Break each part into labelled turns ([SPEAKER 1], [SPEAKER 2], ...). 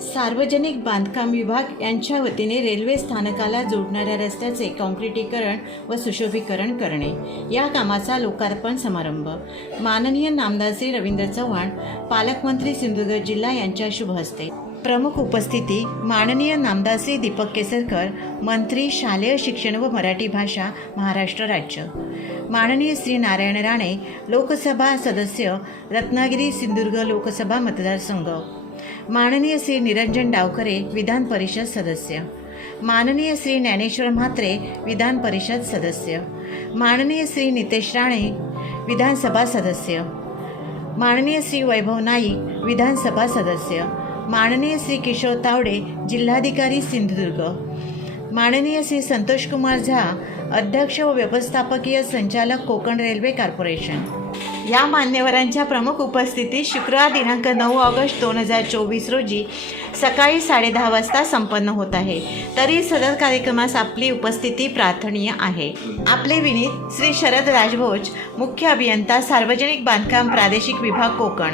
[SPEAKER 1] सार्वजनिक बांधकाम विभाग यांच्या वतीने रेल्वे स्थानकाला जोडणाऱ्या रस्त्याचे काँक्रिटीकरण व सुशोभीकरण करणे. या कामाचा लोकार्पण समारंभ. माननीय नामदार श्री रवींद्र चव्हाण पालकमंत्री सिंधुदुर्ग जिल्हा यांच्या शुभ हस्ते. प्रमुख उपस्थिती माननीय नामदार श्री दीपक केसरकर मंत्री शालेय शिक्षण व मराठी भाषा महाराष्ट्र राज्य. माननीय श्री नारायण राणे लोकसभा सदस्य रत्नागिरी सिंधुदुर्ग लोकसभा मतदारसंघ. माननीय श्री निरंजन डावकरे विधान परिषद सदस्य. माननीय श्री ज्ञानेश्वर म्हात्रे विधान परिषद सदस्य. माननीय श्री नितेश राणे विधानसभा सदस्य. माननीय श्री वैभव नाईक विधानसभा सदस्य. माननीय श्री किशोर तावडे जिल्हाधिकारी सिंधुदुर्ग. माननीय श्री संतोषकुमार झा अध्यक्ष व व्यवस्थापकीय संचालक कोकण रेल्वे कॉर्पोरेशन. या मान्यवरांच्या प्रमुख उपस्थितीत शुक्रवार दिनांक नऊ ऑगस्ट दोन हजार चोवीस रोजी सकाळी साडेदहा वाजता संपन्न होत आहे. तरी सदर कार्यक्रमास आपली उपस्थिती प्रार्थनीय आहे. आपले विनीत श्री शरद राजभोज मुख्य अभियंता सार्वजनिक बांधकाम प्रादेशिक विभाग कोकण.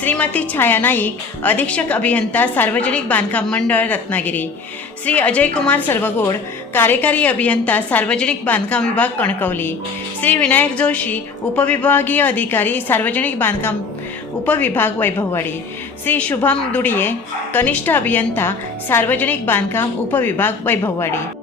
[SPEAKER 1] श्रीमती छाया नाईक अधीक्षक अभियंता सार्वजनिक बांधकाम मंडळ रत्नागिरी. श्री अजयकुमार सर्वगोड कार्यकारी अभियंता सार्वजनिक बांधकाम विभाग कणकवली. श्री विनायक जोशी उपविभागीय अधिकारी सार्वजनिक बांधकाम उपविभाग वैभववाडी. श्री शुभम दुडिये कनिष्ठ अभियंता सार्वजनिक बांधकाम उपविभाग वैभववाडी.